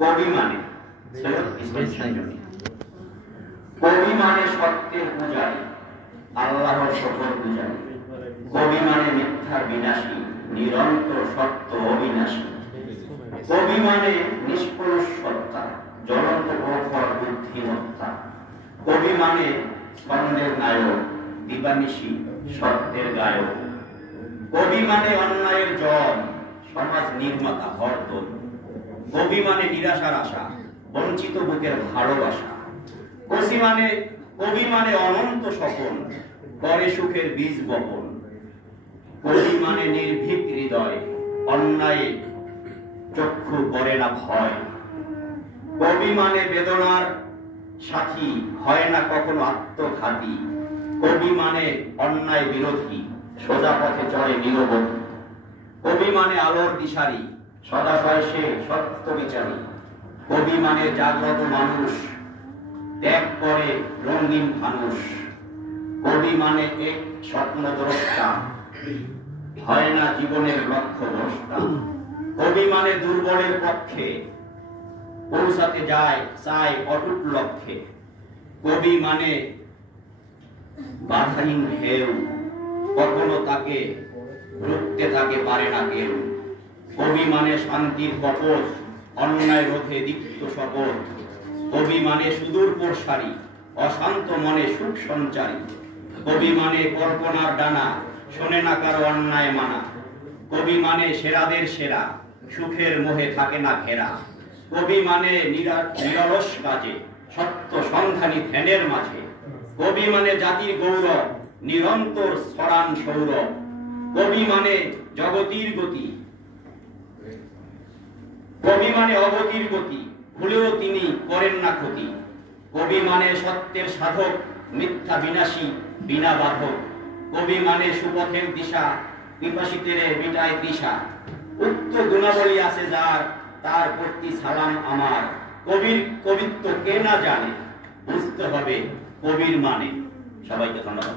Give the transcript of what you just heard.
কবি মানে সৈয়দ ইসমাইল সাইজনী। কবি মানে সত্যের পূজারী, আল্লাহর শপথ পূজারী। কবি মানে মিথ্যার বিনাশী, নিরন্তর সত্য অবিনাশী। কবি মানে নিষ্কলুষ সত্তা, জ্বলন্ত প্রখর বুদ্ধিমত্তা। কবি মানে ছন্দের নায়ক, দিবানিশি সত্যের গায়ক। কবি মানে অন্যায়ের জম, সমাজ নির্মাতা হরদম। কবি মানে নিরাশার আশা, বঞ্চিত বুকের ভালোবাসা। কবি মানে অনন্ত স্বপন, করে সুখের বীজ বপন। কবি মানে নির্ভীক হৃদয়, অন্যায় চক্ষু করে না ভয়। কবি মানে বেদনার সাথী, হয় না কখনো আত্মঘাতী। কবি মানে অন্যায় বিরোধী, সোজা পথে চলে নিরবধি। কবি মানে আলোর দিশারি, সদাশয় সে সত্য বিচারী। কবি মানে জাগ্রত মানুষ, ত্যাগ করে রঙিন ফানুষ। কবি মানে এক স্বপ্নদ্রষ্টা, হয় না জীবনের লক্ষ্য দ্রষ্টা। কবি মানে দুর্বলের পক্ষে, পৌঁছাতে যায় চায় অটুট লক্ষ্যে। কবি মানে বাধাহীন ঢেউ, কখনো তাকে রুখতে থাকে পারে না কেউ। কবি মানে শান্তির কপট, অন্যায় রোধে দীপ্ত শপথ। কবি মানে সুদূর প্রসারী, অশান্ত মনে সুখ সঞ্চারী। কবি মানে কল্পনার ডানা, শোনে না কারো অন্যায় মানা। কবি মানে সেরাদের সেরা, সুখের মোহে থাকে না ঘেরা। কবি মানে নিরলস কাজে, সত্য সন্ধানী ধ্যানের মাঝে। কবি মানে জাতির গৌরব, নিরন্তর ছড়ান সৌরভ। কবি মানে জগতির গতি, কবি মানে অগতির গতি, ভুলেও তিনি করেন না ক্ষতি। কবি মানে সত্যের সাধক, মিথ্যা বিনাশী বিনা বাধক। কবি মানে সুপথের দিশা, পিপাসিতের মিটায় তৃষা। উক্ত গুণাবলী আছে যার, তার প্রতি সালাম আমার। কবির কবিত্ব কে না জানে, বুঝতে হবে কবির মানে। সবাইকে ধন্যবাদ।